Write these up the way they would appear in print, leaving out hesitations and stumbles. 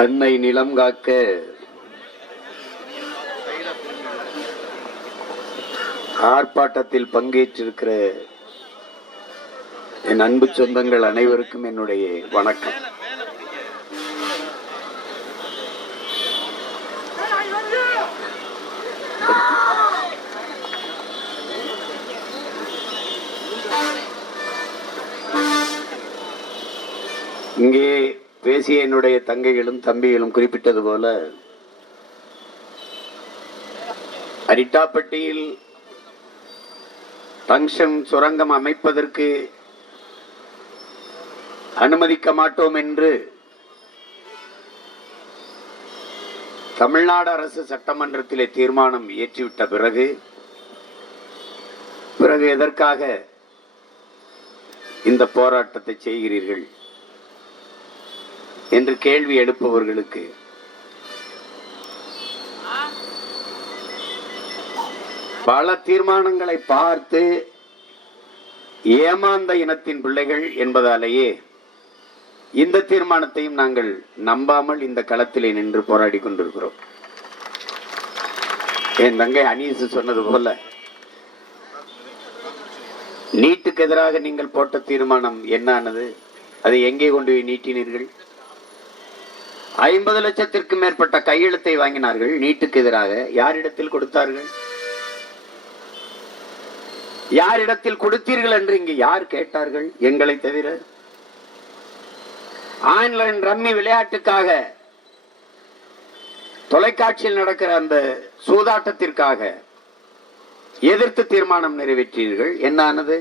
அன்னை நிலம் காக்க ஆர்ப்பாட்டத்தில் பங்கேற்றிருக்கிற என் அன்பு சொந்தங்கள் அனைவருக்கும் என்னுடைய வணக்கம். இங்கே பேசிய என்னுடைய தங்கைகளும் தம்பிகளும் குறிப்பிட்டது போல, அரிட்டாப்பட்டியில் டங்ஷன் சுரங்கம் அமைப்பதற்கு அனுமதிக்க மாட்டோம் என்று தமிழ்நாடு அரசு சட்டமன்றத்திலே தீர்மானம் இயற்றிவிட்ட பிறகு எதற்காக இந்த போராட்டத்தை செய்கிறீர்கள் என்று கேள்வி எழுப்பவர்களுக்கு பல தீர்மானங்களை பார்த்து ஏமாந்த இனத்தின் பிள்ளைகள் என்பதாலேயே இந்த தீர்மானத்தையும் நாங்கள் நம்பாமல் இந்த களத்திலே நின்று போராடி கொண்டிருக்கிறோம். என் தங்கை அனீஸ் சொன்னது போல, நீட்டுக்கு எதிராக நீங்கள் போட்ட தீர்மானம் என்னானது? அதை எங்கே கொண்டு போய் நீட்டினீர்கள்? 50 லட்சத்திற்கும் மேற்பட்ட கையெழுத்தை வாங்கினார்கள் நீட்டுக்கு எதிராக. யாரிடத்தில் கொடுத்தார்கள்? யாரிடத்தில் கொடுத்தீர்கள் என்று இங்கு யார் கேட்டார்கள்? எங்களை தவிர. ஆன்லைன் ரம்மி விளையாட்டுக்காக, தொலைக்காட்சியில் நடக்கிற அந்த சூதாட்டத்திற்காக எதிர்த்து தீர்மானம் நிறைவேற்றீர்கள். என்னானது?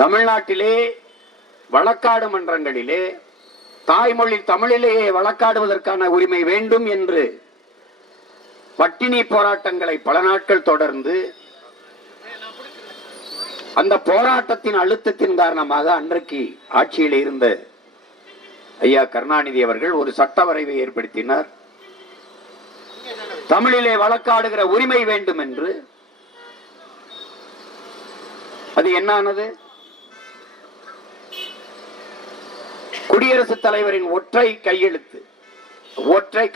தமிழ்நாட்டிலே வழக்காடு மன்றங்களிலே தாய்மொழி தமிழிலேயே வழக்காடுவதற்கான உரிமை வேண்டும் என்று பட்டினி போராட்டங்களை பல நாட்கள் தொடர்ந்து, அந்த போராட்டத்தின் அழுத்தத்தின் காரணமாக அன்றைக்கு ஆட்சியில் இருந்த ஐயா கருணாநிதி அவர்கள் ஒரு சட்ட வரைவை ஏற்படுத்தினார். தமிழிலே வழக்காடுகிற உரிமை வேண்டும் என்று. அது என்னானது? குடியரசுத் தலைவரின் ஒற்றை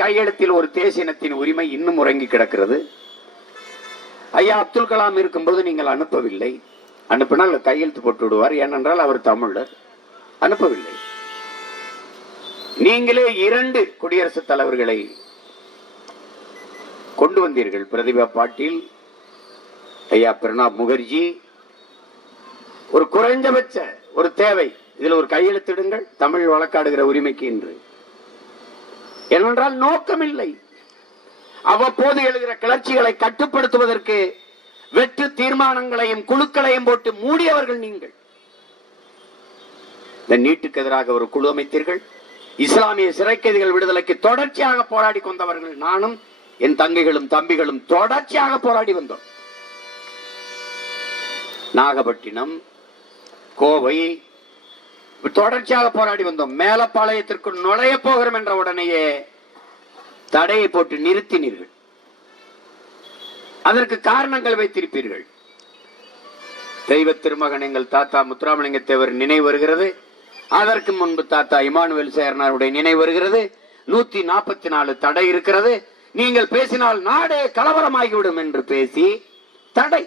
கையெழுத்தில் ஒரு தேசியத்தின் உரிமை இன்னும் உறங்கி கிடக்கிறது. ஐயா அப்துல் கலாம் இருக்கும்போது நீங்கள் அனுப்பவில்லை. அனுப்பினால் கையெழுத்து போட்டு விடுவார், ஏனென்றால் அவர் தமிழர். அனுப்பவில்லை. நீங்களே 2 குடியரசுத் தலைவர்களை கொண்டு வந்தீர்கள். பிரதிபா பாட்டீல், ஐயா பிரணாப் முகர்ஜி. ஒரு குறைஞ்சபட்ச ஒரு தேவை, இதில் ஒரு கையெழுத்திடுங்கள் தமிழ் வழக்காடுகிற உரிமைக்கு என்று. ஏனென்றால் நோக்கம் இல்லை. அவ்வப்போது எழுகிற கிளர்ச்சிகளை கட்டுப்படுத்துவதற்கு வெற்று தீர்மானங்களையும் குழுக்களையும் போட்டு மூடியவர்கள் நீங்கள். இந்த நீட்டுக்கு எதிராக ஒரு குழு அமைத்தீர்கள். இஸ்லாமிய சிறை கைதிகள் விடுதலைக்கு தொடர்ச்சியாக போராடி கொண்டவர்கள் நானும் என் தங்கைகளும் தம்பிகளும் தொடர்ச்சியாக போராடி வந்தோம். நாகப்பட்டினம், கோவை தொடர்ச்சியாக போராடி வந்தோம். மேலப்பாளையத்திற்கு நுழைய போகிறோம் என்ற உடனேயே தடையை போட்டு நிறுத்தினீர்கள். அதற்கு காரணங்கள் வைத்திருப்பீர்கள். தெய்வ திருமகன் எங்கள் தாத்தா முத்துராமலிங்க தேவர் நினைவு வருகிறது. அதற்கு முன்பு தாத்தா இமானுவேல் சேர்னாருடைய நினைவு வருகிறது. 144 தடை இருக்கிறது. நீங்கள் பேசினால் நாடே கலவரமாகிவிடும் என்று பேசி தடை.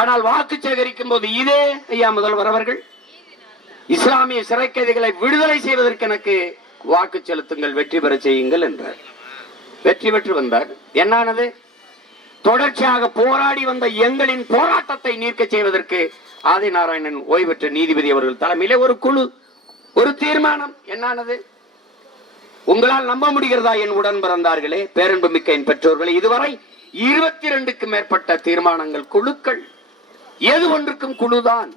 ஆனால் வாக்கு சேகரிக்கும் போது இதே ஐயா முதல்வர் அவர்கள் இஸ்லாமிய சிறை கைதிகளை விடுதலை செய்வதற்கு எனக்கு வாக்கு செலுத்துங்கள், வெற்றி பெற செய்யுங்கள் என்றார். வெற்றி பெற்று வந்தார். என்னானது? தொடர்ச்சியாக போராடி வந்த எங்களின் போராட்டத்தை நீர்க்க செய்வதற்கு ஆதிநாராயணன் ஓய்வு பெற்ற நீதிபதி அவர்கள் தலைமையிலே ஒரு குழு, ஒரு தீர்மானம். என்னானது? உங்களால் நம்ப முடிகிறதா என் உடன் பிறந்தார்களே, பேரன்பு மிக்க என் பெற்றோர்களே, இதுவரை 22க்கும் மேற்பட்ட தீர்மானங்கள், குழுக்கள். எது ஒன்றுக்கும் குழுதான்.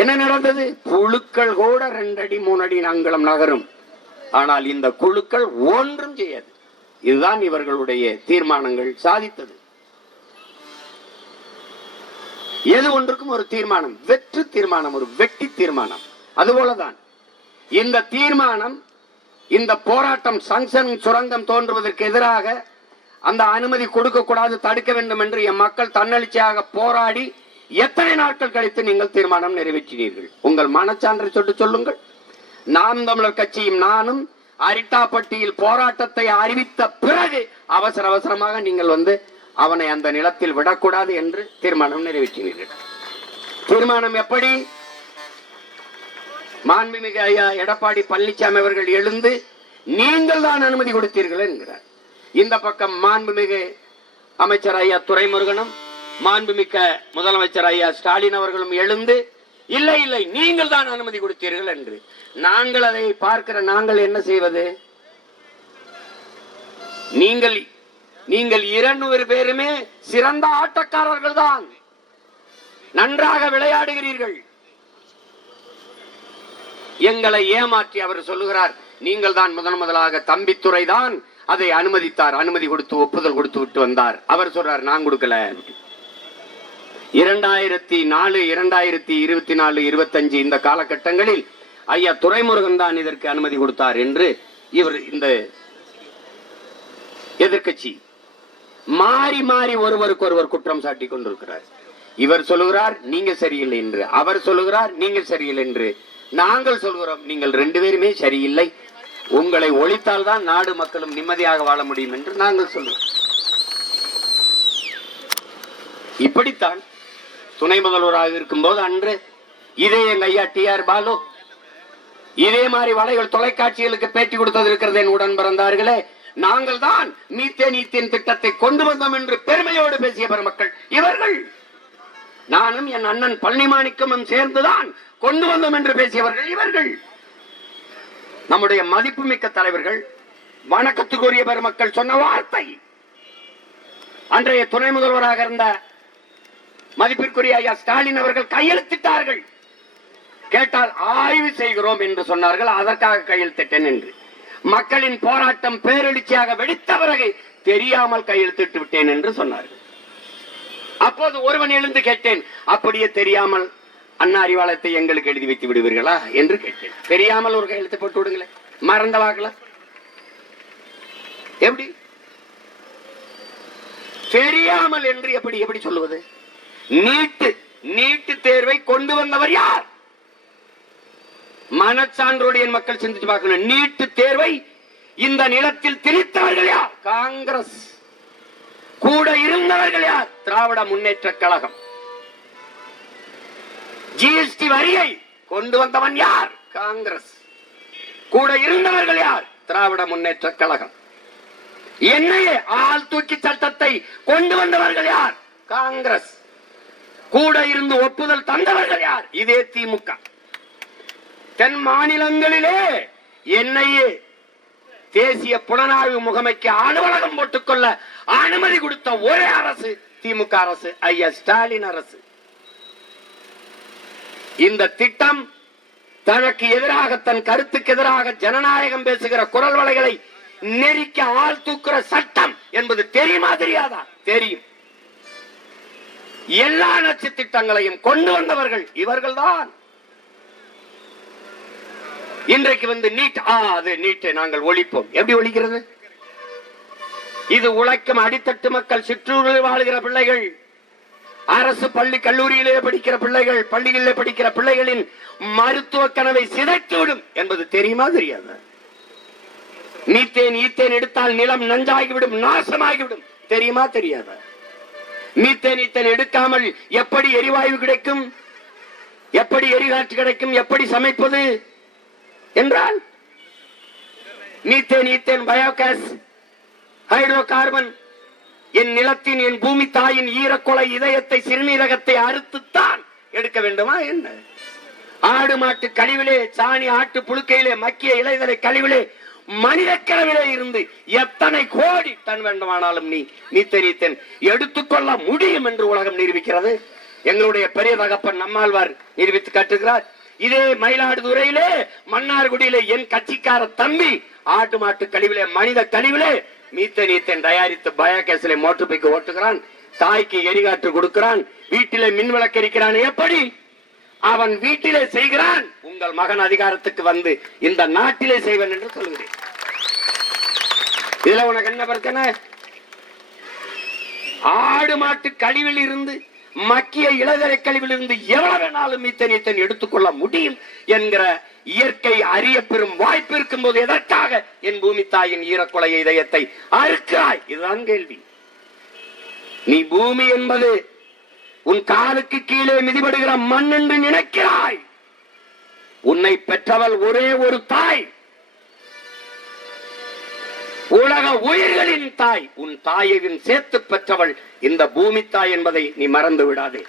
என்ன நடந்தது? குழுக்கள் கூட 2 அடி 3 அடி அங்குலம் நகரும். ஆனால் இந்த குழுக்கள் ஒன்றும் செய்யாது. இதுதான் இவர்களுடைய தீர்மானங்கள் சாதித்தது. எது ஒன்றுக்கும் ஒரு தீர்மானம், வெற்று தீர்மானம், ஒரு வெட்டி தீர்மானம். அதுபோலதான் இந்த தீர்மானம். இந்த போராட்டம் சங்சன் சுரங்கம் தோன்றுவதற்கு எதிராக அந்த அனுமதி கொடுக்க கூடாது, தடுக்க வேண்டும் என்று என் மக்கள் தன்னெழுச்சியாக போராடி எத்தனை நாட்கள் கழித்து நீங்கள் தீர்மானம் நிறைவேற்றினீர்கள்? உங்கள் மனச்சான்றை சொல்லுங்கள். நாம் தமிழர் கட்சியும் நானும் அரிட்டாப்பட்டியில் போராட்டத்தை அறிவித்த பிறகு அவசர அவசரமாக நீங்கள் வந்து அவனை அந்த நிலத்தில் விடக்கூடாது என்று தீர்மானம் நிறைவேற்றினீர்கள். தீர்மானம் எப்படி? மாண்புமிகு ஐயா எடப்பாடி பழனிசாமி அவர்கள் எழுந்து நீங்கள் தான் அனுமதி கொடுத்தீர்கள் என்கிறார். இந்த பக்கம் மாண்புமிகு அமைச்சர் ஐயா துரைமுருகனும் மாண்புமிக்க முதலமைச்சர் ஐயா ஸ்டாலின் அவர்களும் எழுந்து இல்லை இல்லை நீங்கள் தான் அனுமதி கொடுத்தீர்கள் என்று. நாங்கள் அதை பார்க்கிற நாங்கள் என்ன செய்வது? நீங்கள் 200 பேருமே சிறந்த ஆட்டக்காரர்கள் தான், நன்றாக விளையாடுகிறீர்கள். எங்களை ஏமாற்றி அவர் சொல்லுகிறார், நீங்கள் தான் முதலாக தம்பித்துறை தான் அதை அனுமதித்தார், அனுமதி கொடுத்து ஒப்புதல் கொடுத்து விட்டு வந்தார். அவர் சொல்றார் நான் கொடுக்கல. 2004 2024 25 இந்த காலகட்டங்களில் ஐயா துரைமுருகன் தான் இதற்கு அனுமதி கொடுத்தார் என்று இவர் இந்த எதிர்கட்சி மாறி மாறி ஒருவருக்கு ஒருவர் குற்றம் சாட்டி கொண்டிருக்கிறார். இவர் சொல்லுகிறார் நீங்க சரியில்லை என்று, அவர் சொல்லுகிறார் நீங்கள் சரியில்லை என்று. நாங்கள் சொல்கிறோம் நீங்கள் 2 பேருமே சரியில்லை, உங்களை ஒழித்தால் தான் நாடு மக்களும் நிம்மதியாக வாழ முடியும் என்று நாங்கள் சொல்லுவோம். இப்படித்தான் துணை முதல்வராக இருக்கும் போது அன்று இதே எங்க ஐயா TR பாலு இதே மாதிரி வலைகள் தொலைக்காட்சிகளுக்கு பேட்டி கொடுத்தது இருக்கிறது. என் உடன் பிறந்தார்களே, நாங்கள் தான் மீத்தேன் திட்டத்தை கொண்டு வந்தோம் என்று பெருமையோடு பேசிய பெருமக்கள் இவர்கள். நானும் என் அண்ணன் பழனிமாணிக்கமும் சேர்ந்துதான் கொண்டு வந்தோம் என்று பேசியவர்கள் இவர்கள். நம்முடைய மதிப்புமிக்க தலைவர்கள், வணக்கத்துக்குரிய பெருமக்கள் சொன்ன வார்த்தை. அன்றைய துணை முதல்வராக இருந்த மதிப்பிற்குரிய ஐயா ஸ்டாலின் அவர்கள் கையெழுத்திட்டார்கள். கேட்டால் ஆய்வு செய்கிறோம் என்று சொன்னார்கள். அதற்காக கையெழுத்திட்டேன் என்று. மக்களின் போராட்டம் பேரெழுச்சியாக வெடித்த பிறகு தெரியாமல் கையெழுத்திட்டு விட்டேன் என்று சொன்னார்கள். அப்போது ஒருவன் எழுந்து கேட்டேன், அப்படியே தெரியாமல் அண்ணா அறிவாலயத்தை எங்களுக்கு எழுதி வைத்து விடுவீர்களா என்று கேட்டேன். தெரியாமல் ஒரு கையெழுத்து போட்டு விடுங்களேன், மறந்த வாக்கல எப்படி தெரியாமல் என்று எப்படி சொல்லுவது? நீட்டு தேர்வை கொண்டு வந்தவர் யார்? மனச்சான்றோடு என் மக்கள் சிந்திச்சு பார்க்கணும். நீட்டு தேர்வை இந்த நிலத்தில் திணித்தவர்கள் யார்? காங்கிரஸ். கூட இருந்தவர்கள் யார்? திராவிட முன்னேற்ற கழகம். GST வரியை கொண்டு வந்தவன் யார்? காங்கிரஸ். கூட இருந்தவர்கள் யார்? திராவிட முன்னேற்ற கழகம். எண்ணெயை ஆள் தூக்கி சட்டத்தை கொண்டு வந்தவர்கள் யார்? காங்கிரஸ். கூட இருந்து ஒப்புதல் தந்தவர்கள் யார்? இதே திமுக. தென் மாநிலங்களிலே எண்ணெயே தேசிய புலனாய்வு முகமைக்கு அலுவலகம் போட்டுக்கொள்ள அனுமதி கொடுத்த ஒரே அரசு திமுக அரசு, ஐயா ஸ்டாலின் அரசு. இந்த திட்டம் தனக்கு எதிராக, தன் கருத்துக்கு எதிராக ஜனநாயகம் பேசுகிற குரல் வலைகளை நெரிக்க ஆள் தூக்குற சட்டம் என்பது தெரியுமா தெரியாதா? தெரியும். எல்லா நச்சு திட்டங்களையும் கொண்டு வந்தவர்கள் இவர்கள் தான். இன்றைக்கு வந்து நீட்டை நாங்கள் ஒழிப்போம். எப்படி ஒழிக்கிறது? இது உழைக்கும் அடித்தட்டு மக்கள், சிற்றூரில் வாழ்கிற பிள்ளைகள், அரசு பள்ளி கல்லூரியிலே படிக்கிற பிள்ளைகள், பள்ளிகளிலே படிக்கிற பிள்ளைகளின் மருத்துவ கனவை சிதைத்துவிடும் என்பது தெரியுமா தெரியாத? ஈத்தேன் எடுத்தால் நிலம் நஞ்சாகிவிடும், நாசமாகிவிடும், தெரியுமா தெரியாத? மீத்தேன் எடுக்காமல் எப்படி எரிவாயு கிடைக்கும், எப்படி எரிகாற்று கிடைக்கும், எப்படி சமைப்பது என்றால் மீத்தேன் பயோகாஸ், ஹைட்ரோ கார்பன் என் நிலத்தின், என் பூமி தாயின் ஈரக்கொலை இதயத்தை, சிறுநீரகத்தை அறுத்துத்தான் எடுக்க வேண்டுமா என்ன? ஆடு மாட்டு கழிவிலே, சாணி ஆட்டு புழுக்கையிலே, மக்கிய இலைதலை கழிவிலே, மனித கழிவிலே இருந்து எத்தனை கோடி டன் வேண்டுமானாலும் மீத்தேன் எடுத்துக்கொள்ள முடியும் என்று உலகம் நிரூபிக்கிறது. எங்களுடைய பெரிய தகப்பன் நம்மாழ்வார் நிரூபித்து காட்டுகிறார். இதே மயிலாடுதுறையிலே, மன்னார்குடியிலே என் கட்சிக்கார தம்பி ஆட்டு மாட்டு கழிவிலே, மனித கழிவிலே மீத்தேன் தயாரித்து பயோகேஸ்ல மோட்டர் பைக்கு ஓட்டுகிறான், தாய்க்கு எரிகாற்று கொடுக்கிறான், வீட்டிலே மின் விளக்கு எரிக்கிறான். எப்படி அவன் வீட்டிலே செய்கிறான், உங்கள் மகன் அதிகாரத்துக்கு வந்து இந்த நாட்டிலே செய்வன் என்று சொல்கிறேன். இதுல உனக்கு என்ன பிரச்சனை? ஆடு மாட்டு கழிவில் இருந்து மக்கிய இளதரை கழிவிலிருந்து எவ்வளவு வேணாலும் மீத்தேன் எடுத்துக்கொள்ள முடியும் என்கிற இயற்கை அறிய பெறும் வாய்ப்பு இருக்கும் போது எதற்காக என் பூமி தாயின் ஈரக்குலைய இதயத்தை அறுக்கிறாய்? இதுதான் கேள்வி. நீ பூமி என்பது உன் காலுக்கு கீழே மிதிபடுகிற மண் என்று நினைக்கிறாய். உன்னை பெற்றவள் ஒரே ஒரு தாய், உலக உயிர்களின் தாய். உன் தாயையும் சேர்த்து பெற்றவள் இந்த பூமி தாய் என்பதை நீ மறந்து விடாதே.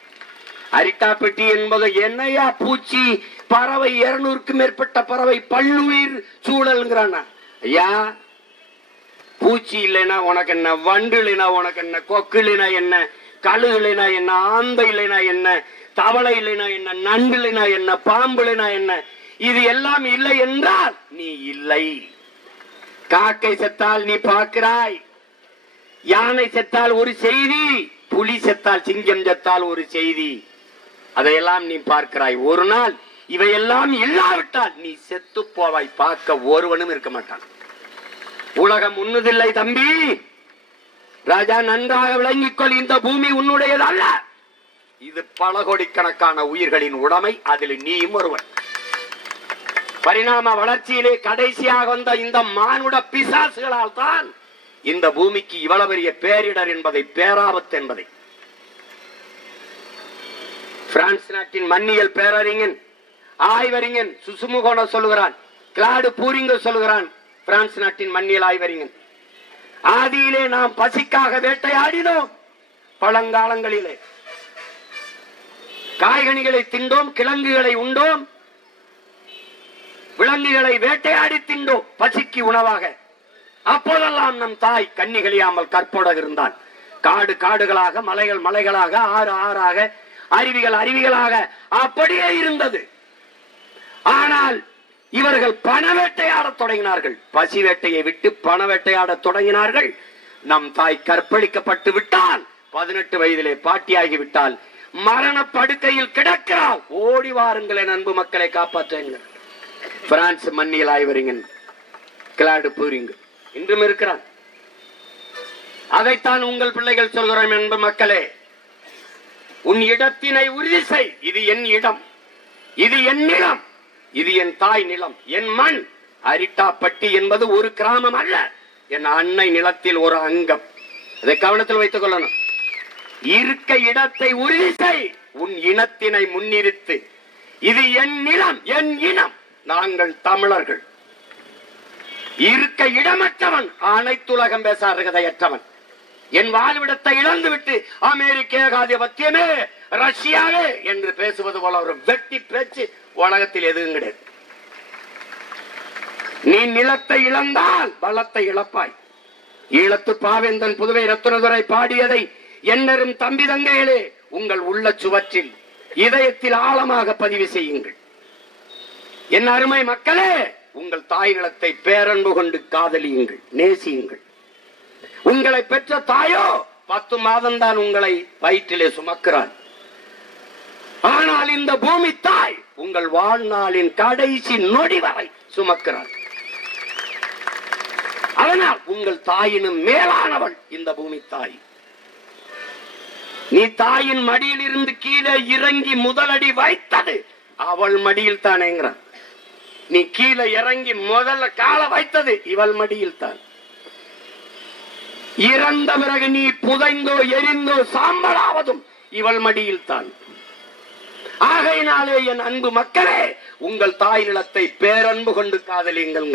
அரிட்டாப்பெட்டி என்பது என்னையா பூச்சி பறவை 200க்கும் மேற்பட்ட பறவை பல்லுயிர் சூழல்ங்கிறான. ஐயா, பூச்சி இல்லைன்னா உனக்கு என்ன, வண்டு இல்லைனா உனக்கு என்ன, கொக்கு இல்லைனா என்ன, கழுகு இல்லைனா என்ன, ஆந்தை இல்லைனா என்ன, தவளை இல்லைனா என்ன, நண்டு இல்லைனா என்ன, பாம்பு இல்லைனா என்ன, இது எல்லாம் இல்லை என்றால் நீ இல்லை. காக்கை செத்தால் நீ பார்க்கிறாய், யானை செத்தால் ஒரு செய்தி, புலி செத்தால், சிங்கம் செத்தால் ஒரு செய்தி, அதையெல்லாம் நீ பார்க்கிறாய். ஒரு நாள் இவையெல்லாம் இல்லாவிட்டால் நீ செத்து போவாய். பார்க்க ஒருவனும் இருக்க மாட்டான். உலகம் உன்னுதில்லை தம்பி. ராஜா, நன்றாக விளங்கிக்கொள், இந்த பூமி உன்னுடையது அல்ல. இது பல கோடிக்கணக்கான உயிர்களின் உடைமை. அதில் நீயும் ஒருவன். பரிணாம வளர்ச்சியிலே கடைசியாக வந்த இந்த மானுட பிசாசுகளால் தான் இந்த பூமிக்கு இவ்வளவு பெரிய பேரிடர் என்பதை, பேராபத்து என்பதை பிரான்ஸ் நாட்டின் மண்ணியல் பேரறிஞன் ஆய்வறிஞன் சுசுமுகோன சொல்லுகிறான். கிளாடு பூரிங்க சொல்லுகிறான். பிரான்ஸ் நாட்டின் மண்ணியல் ஆய்வறிஞன், ஆதியிலே நாம் பசிக்காக வேட்டையாடினோம். பழங்காலங்களிலே காய்கனிகளை திண்டோம், கிழங்குகளை உண்டோம், விலங்குகளை வேட்டையாடி திண்டோம் பசிக்கு உணவாக. அப்போதெல்லாம் நம் தாய் கன்னிகளியாமல் கற்போட இருந்தான். காடு காடுகளாக, மலைகள் மலைகளாக, ஆறு ஆறாக, அருவிகள் அருவிகளாக அப்படியே இருந்தது. ஆனால் இவர்கள் பண வேட்டையாட தொடங்கினார்கள். பசி வேட்டையை விட்டு பண வேட்டையாட தொடங்கினார்கள். நம் தாய் கற்பழிக்கப்பட்டு விட்டால், 18 வயதிலே பாட்டியாகி விட்டால், மரண படுக்கையில் கிடக்கிறாள். ஓடி வாருங்கள் என் அன்பு மக்களை காப்பாற்றுங்கள். பிரான்ஸ் மண்ணியல் ஆய்வறிஞன் கிளாடு பூரிங் இன்றும் இருக்கிறான். அதைத்தான் உங்கள் பிள்ளைகள் சொல்கிறோம். அன்பு மக்களே, உன் இடத்தினை உறுதி செய். இது என் இடம், இது என் நிலம், இது என் தாய் நிலம், என் மண். அரிட்டாப்பட்டி என்பது ஒரு கிராமம் அல்ல, என் அன்னை நிலத்தில் ஒரு அங்கம். அதை கவனத்தில் வைத்துக் கொள்ளணும். இருக்க இடத்தை உறுதி செய், உன் இனத்தினை முன்னிறுத்து. இது என் நிலம், என் இனம், நாங்கள் தமிழர்கள். இருக்க இடமற்றவன் அனைத்துலகம் பேச அருகதையற்றவன். என் வாழ்விடத்தை இழந்துவிட்டு அமெரிக்க ஏகாதிபத்தியமே, ரஷ்யாவே என்று பேசுவது போல ஒரு வெட்டி பேச்சு உலகத்தில் எதுவும் கிடையாது. நீ நிலத்தை இழந்தால் பலத்தை இழப்பாய். ஈழத்து பாவேந்தன் புதுவை ரத்னதுரை பாடியதை என்னரும் தம்பி தங்கைகளே உங்கள் உள்ள சுவற்றில் இதயத்தில் ஆழமாக பதிவு செய்யுங்கள். என் அருமை மக்களே, உங்கள் தாய் நிலத்தை பேரன்பு கொண்டு காதலியுங்கள், நேசியுங்கள். உங்களை பெற்ற தாயோ 10 மாதம் தான் உங்களை வயிற்றிலே சுமக்கிறாள். ஆனால் இந்த பூமி தாய் உங்கள் வாழ்நாளின் கடைசி நொடி வரை சுமக்கிறாள். அதனால் உங்கள் தாயினும் மேலானவள் இந்த பூமி தாய். நீ தாயின் மடியில் இருந்து கீழே இறங்கி முதலடி வைத்தது அவள் மடியில் தானேங்கிறான். நீ கீழே இறங்கி முதல்ல கால வைத்தது இவள் மடியில் தான். இறந்த பிறகு நீ புதைந்தோ எரிந்தோ சாம்பலாவதும் இவள் மடியில் தான். ஆகையினாலே என் அன்பு மக்களே, உங்கள் தாய் நிலத்தை பேரன்பு கொண்டு காதலியுங்கள்.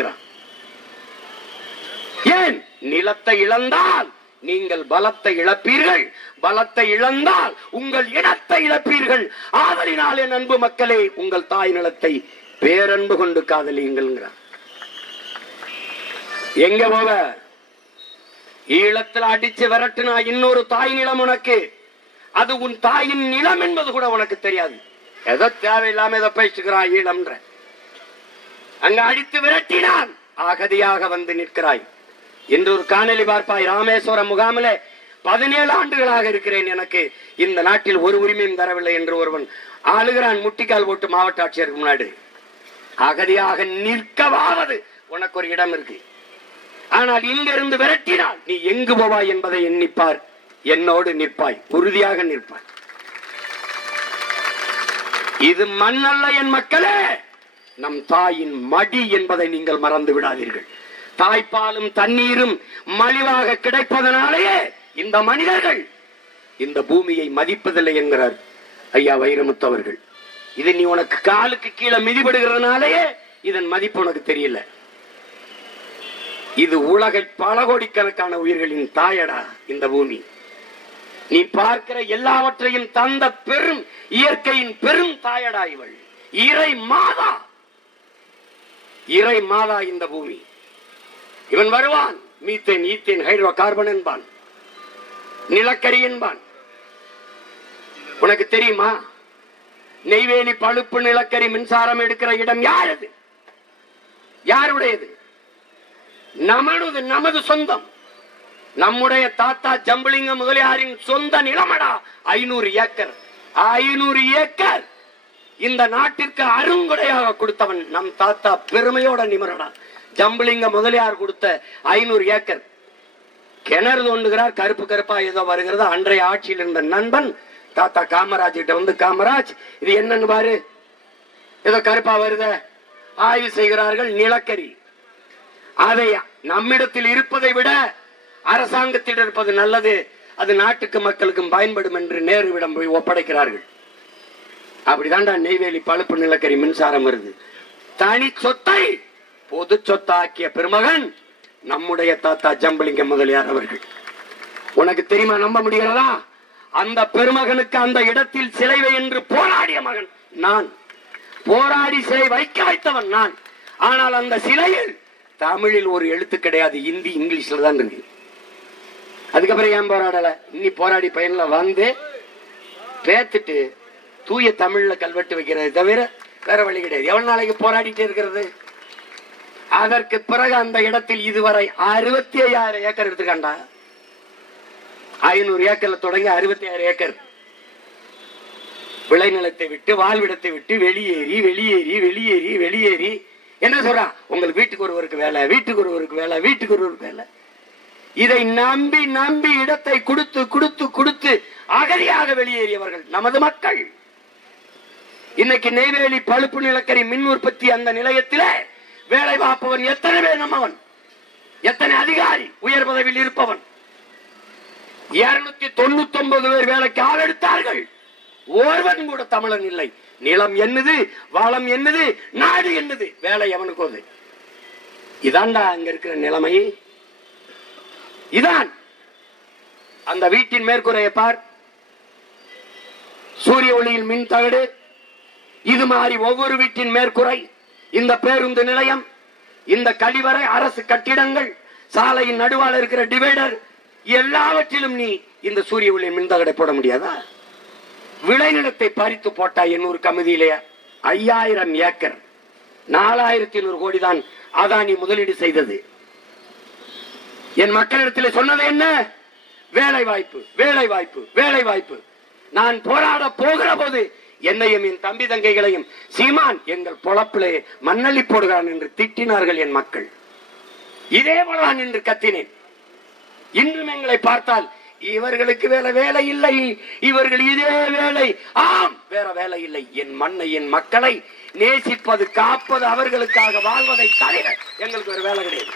ஏன்? நிலத்தை இழந்தால் நீங்கள் பலத்தை இழப்பீர்கள், பலத்தை இழந்தால் உங்கள் இனத்தை இழப்பீர்கள். ஆதலினால் என் அன்பு மக்களே, உங்கள் தாய் நிலத்தை பேரன்பு கொண்டு காதலியுங்கள். எங்க போக? ஈழத்தில் அடிச்சு விரட்டுனா இன்னொரு தாய் நிலம் உனக்கு, அது உன் தாயின் நிலம் என்பது கூட உனக்கு தெரியாது. எதோ தேவையில்லாம எதை பேசிக்கிறான் ஈழம்ன்ற. அங்க அடித்து விரட்டினான், அகதியாக வந்து நிற்கிறாய். இன்று ஒரு காணொலி பார்ப்பாய். ராமேஸ்வரம் முகாமிலே 17 ஆண்டுகளாக இருக்கிறேன், எனக்கு இந்த நாட்டில் ஒரு உரிமையும் தரவில்லை என்று ஒருவன் ஆளுகிறான், முட்டிக்கால் போட்டு மாவட்ட ஆட்சியருக்கு முன்னாடி. அகதியாக நிற்கவாவது உனக்கு ஒரு இடம் இருக்கு. ஆனால் இங்கிருந்து விரட்டினால் நீ எங்கு போவாய் என்பதை எண்ணிப்பார். என்னோடு நிற்பாய், உறுதியாக நிற்பாய். இது மண்ணல்ல என் மக்களே, நம் தாயின் மடி என்பதை நீங்கள் மறந்து விடாதீர்கள். தாய்ப்பாலும் தண்ணீரும் மலிவாக கிடைப்பதனாலேயே இந்த மனிதர்கள் இந்த பூமியை மதிப்பதில்லை என்கிறார் ஐயா வைரமுத்து அவர்கள். இது நீ உனக்கு காலுக்கு கீழே மிதிபடுகிறதுனாலேயே இதன் மதிப்பு உனக்கு தெரியல. இது உலக பல கோடிக்கணக்கான உயிர்களின் தாயடா இந்த பூமி. நீ பார்க்கிற எல்லாவற்றையும் தந்த பெரும் இயற்கையின் பெரும் தாயடா இவள். இறை மாதா, இறை மாதா இந்த பூமி. இவன் வருவான், மீத்தேன் ஈத்தேன் ஹைட்ரோ கார்பன் என்பான், நிலக்கரி என்பான். உனக்கு தெரியுமா நெய்வேலி பழுப்பு நிலக்கரி மின்சாரம் எடுக்கிற இடம் யாரது? யாருடையது? நமது நமது சொந்தம். நம்முடைய தாத்தா ஜம்புலிங்க முதலியாரின் சொந்த நிலமடா. 500 ஏக்கர் 500 ஏக்கர் இந்த நாட்டிற்கு அருங்குடையாக கொடுத்தவன் நம் தாத்தா. பெருமையோட நிமிரடா. ஜம்புலிங்க முதலியார் கொடுத்த 500 ஏக்கர். கிணறு தோண்டுகிறார், கருப்பு கருப்பா ஏதோ வருகிறது. அன்றைய ஆட்சியில் இருந்த நண்பன் தாத்தா காமராஜ் கிட்ட வந்து, காமராஜ் இது என்னன்னு பாரு, ஏதோ கருப்பா வருத. ஆய்வு செய்கிறார்கள், நிலக்கரி. அதை நம்மிடத்தில் இருப்பதை விட அரசாங்கத்தில் இருப்பது நல்லது, அது நாட்டுக்கு மக்களுக்கும் பயன்படும் என்று நேருவிடம் போய் ஒப்படைக்கிறார்கள். அப்படிதான்டா நெய்வேலி பழுப்பு நிலக்கரி மின்சாரம் வருது. தனி சொத்தை பொது சொத்தாக்கிய பெருமகன் நம்முடைய தாத்தா ஜம்புலிங்க முதலியார் அவர்கள். உனக்கு தெரியுமா? நம்ப முடிகிறதா? அந்த பெருமகனுக்கு அந்த இடத்தில் சிலை வை என்று போராடிய மகன் நான். போராடி சிலை வைக்க வைத்தவன் நான். ஆனால் அந்த சிலையில் தமிழில் ஒரு எழுத்து கிடையாது, இந்தி இங்கிலீஷ்ல தான் இருக்கு. அதுக்கப்புறம் ஏன் போராடல? இன்னி போராடி பயன்ல வந்து பேத்துட்டு தூய தமிழ்ல கல்வெட்டு வைக்கிறது தவிர வேற வழி கிடையாது. எவ்வளவு நாளைக்கு போராடிட்டே இருக்கிறது? அதற்கு பிறகு அந்த இடத்தில் இதுவரை 65,000 ஏக்கர் எடுத்துக்காண்டா. 500 ஏக்கர்ல தொடங்கி 66 ஏக்கர் விளைநிலத்தை விட்டு வாழ்விடத்தை விட்டு வெளியேறி வெளியேறி வெளியேறி வெளியேறி என்ன சொல்றான்? உங்களுக்கு வீட்டுக்கு ஒருவருக்கு வேலை, வீட்டுக்கு ஒருவருக்கு வேலை, வீட்டுக்கு ஒருவருக்கு வேலை. இதை நம்பி நம்பி இடத்தை கொடுத்து கொடுத்து கொடுத்து அகதியாக வெளியேறியவர்கள் நமது மக்கள். இன்னைக்கு நெய்வேலி பழுப்பு நிலக்கரி மின் உற்பத்தி அந்த நிலையத்திலே வேலை பார்ப்பவன் எத்தனை பேர்? நம்மவன் எத்தனை அதிகாரி உயர் பதவியில் இருப்பவன்? 299 பேர் வேலைக்கு ஆள் எடுத்தார்கள். ஒருவன் கூட தமிழன் இல்லை. நிலம் என்னது, வளம் என்னது, நாடு என்னது, வேலை எவனுக்கு அது? இதான்டா அங்க இருக்கிற நிலைமை. இதான் அந்த வீட்டின் மேற்கூரையை பார், சூரிய ஒளியில் மின் தகடு. இது மாதிரி ஒவ்வொரு வீட்டின் மேற்கூரை, இந்த பேருந்து நிலையம், இந்த கழிவறை, அரசு கட்டிடங்கள், சாலையின் நடுவால் இருக்கிற டிவைடர், எல்லாவற்றிலும் நீ இந்த சூரிய ஒளி மின் தகடை போட முடியாதா? விளைநிலத்தை பறித்து போட்டா 800 கமிதியிலே 5000 ஏக்கர் 4100 கோடி தான் அதானி முதலீடு செய்தது. என் மக்களிடத்தில் சொன்னது என்ன? வேலை வாய்ப்பு, வேலை வாய்ப்பு, வேலை வாய்ப்பு. நான் போராட போகிற போது என்னையும் என் தம்பி தங்கைகளையும் சீமான் எங்கள் பொழப்பிலே மண்ணள்ளி போடுகிறான் என்று திட்டினார்கள் என் மக்கள். இதே போலதான் என்று கத்தினேன். இன்றும் எங்களை பார்த்தால் இவர்களுக்கு வேற வேலை இல்லை, இவர்கள் இதே வேலை. ஆம், வேற வேலை இல்லை. என் மண்ணை என் மக்களை நேசிப்பது, காப்பது, அவர்களுக்காக வாழ்வதை தவிர எங்களுக்கு ஒரு வேலை கிடையாது.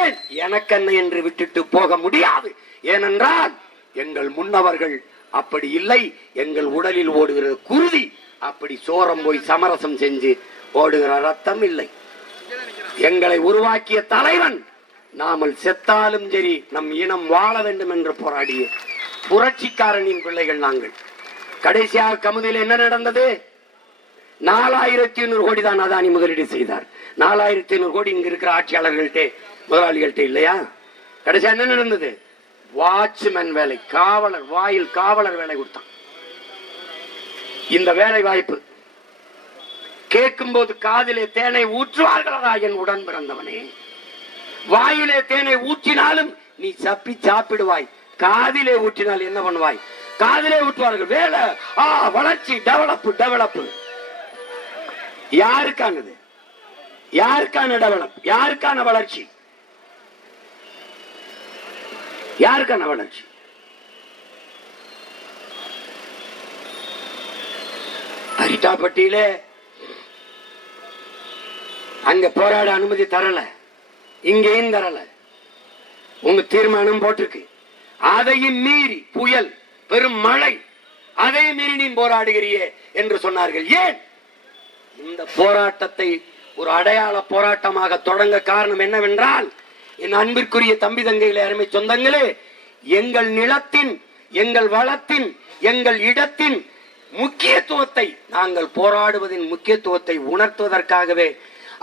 ஏன் எனக்கென்ன என்று விட்டுட்டு போக முடியாது. ஏனென்றால் எங்கள் முன்னவர்கள் அப்படி இல்லை. எங்கள் உடலில் ஓடுகிற குருதி அப்படி சோரம் போய் சமரசம் செஞ்சு ஓடுகிற ரத்தம் இல்லை. எங்களை உருவாக்கிய தலைவன் நாமல் செத்தாலும் சரி நம் இனம் வாழ வேண்டும் என்று போராடிய புரட்சிக்காரனின் பிள்ளைகள் நாங்கள். கடைசியாக கமுதியில் என்ன நடந்தது? 4500 கோடி தான் அதானி முதலீடு செய்தார். 4500 கோடி இங்க இருக்கிற ஆட்சியாளர்கள்ட்ட, முதலாளிகள்ட்ட இல்லையா? கடைசியா என்ன நடந்தது? வாட்ச்மேன் வேலை, காவலர், வாயில் காவலர் வேலை கொடுத்தான். இந்த வேலை வாய்ப்பு கேட்கும் போது காதிலே தேனை ஊற்றுவார்களா என் உடன் பிறந்தவனே? வாயிலே தேனை ஊற்றினாலும் நீ சப்பி சாப்பிடுவாய். காதிலே ஊற்றினால் என்ன பண்ணுவாய்? காதிலே ஊற்றுவார்கள். வேலை, வளர்ச்சி, டெவலப் டெவலப். யாருக்கானது? யாருக்கான டெவலப்? யாருக்கான வளர்ச்சி? யாருக்கான வளர்ச்சி? அரிட்டாப்பட்டியிலே அங்க போராட அனுமதி தரல, இங்கேயும் தரல. உங்க தீர்மானம் போட்டிருக்கு. அதையும் மீறி புயல், பெரும் மழை, அதையும் மீறி நீ போராடுகிறியே என்று சொன்னார்கள். ஏன் இந்த போராட்டத்தை ஒரு அடையாள போராட்டமாக தொடங்க காரணம் என்னவென்றால், என் அன்பிற்குரிய தம்பி தங்கைகளே, அருமை சொந்தங்களே, எங்கள் நிலத்தின், எங்கள் வளத்தின், எங்கள் இடத்தின் முக்கியத்துவத்தை, நாங்கள் போராடுவதின் முக்கியத்துவத்தை உணர்த்துவதற்காகவே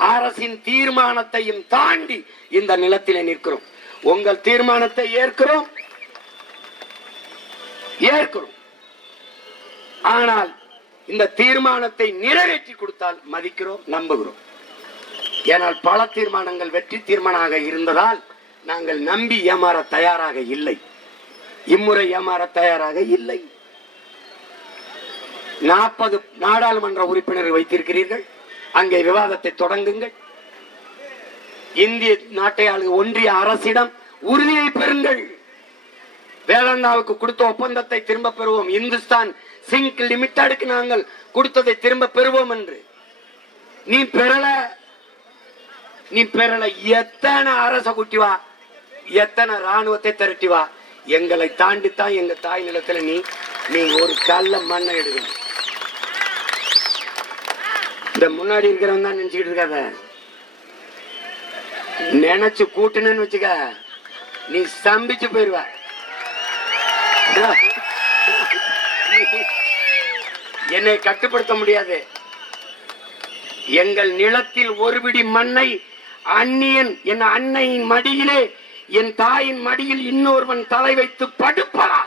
அரசின் தீர்மானத்தையும் தாண்டி இந்த நிலத்திலே நிற்கிறோம். உங்கள் தீர்மானத்தை ஏற்கிறோம். ஆனால் இந்த தீர்மானத்தை நிறைவேற்றி கொடுத்தால் மதிக்கிறோம், நம்புகிறோம். ஏனால் பல தீர்மானங்கள் வெற்றி தீர்மானமாக இருந்ததால் நாங்கள் நம்பி ஏமாற தயாராக இல்லை. இம்முறை ஏமாற தயாராக இல்லை. 40 நாடாளுமன்ற உறுப்பினர்கள் வைத்திருக்கிறீர்கள். அங்கே விவாதத்தை தொடங்குங்கள். இந்திய நாட்டை ஆளுக ஒன்றிய அரசிடம் உறுதியை பெறுங்கள். வேளாண்மைக்கு கொடுத்த ஒப்பந்தத்தை திரும்ப பெறுவோம். இந்துஸ்தான் சிங்க் லிமிடெடுக்கு நாங்கள் கொடுத்ததை திரும்ப பெறுவோம் என்று நீ பெறல. எத்தனை அரச குட்டி வா, எத்தனை ராணுவத்தை திரட்டி வா, எங்களை தாண்டித்தான் எங்க தாய் நிலத்துல நீ ஒரு கல்ல மண்ணை எடுக்கணும். இந்த முன்னாடி இருக்கிறவன் தான் நினைச்சுக்கிட்டு இருக்காத. நினைச்சு கூட்டுன்னு வச்சுக்க, நீ ஸ்தம்பிச்சு போயிருவ. என்னை கட்டுப்படுத்த முடியாது. எங்கள் நிலத்தில் ஒரு பிடி மண்ணை அந்நியன், என் அன்னையின் மடியிலே, என் தாயின் மடியில் இன்னொருவன் தலை வைத்து படுப்பதா,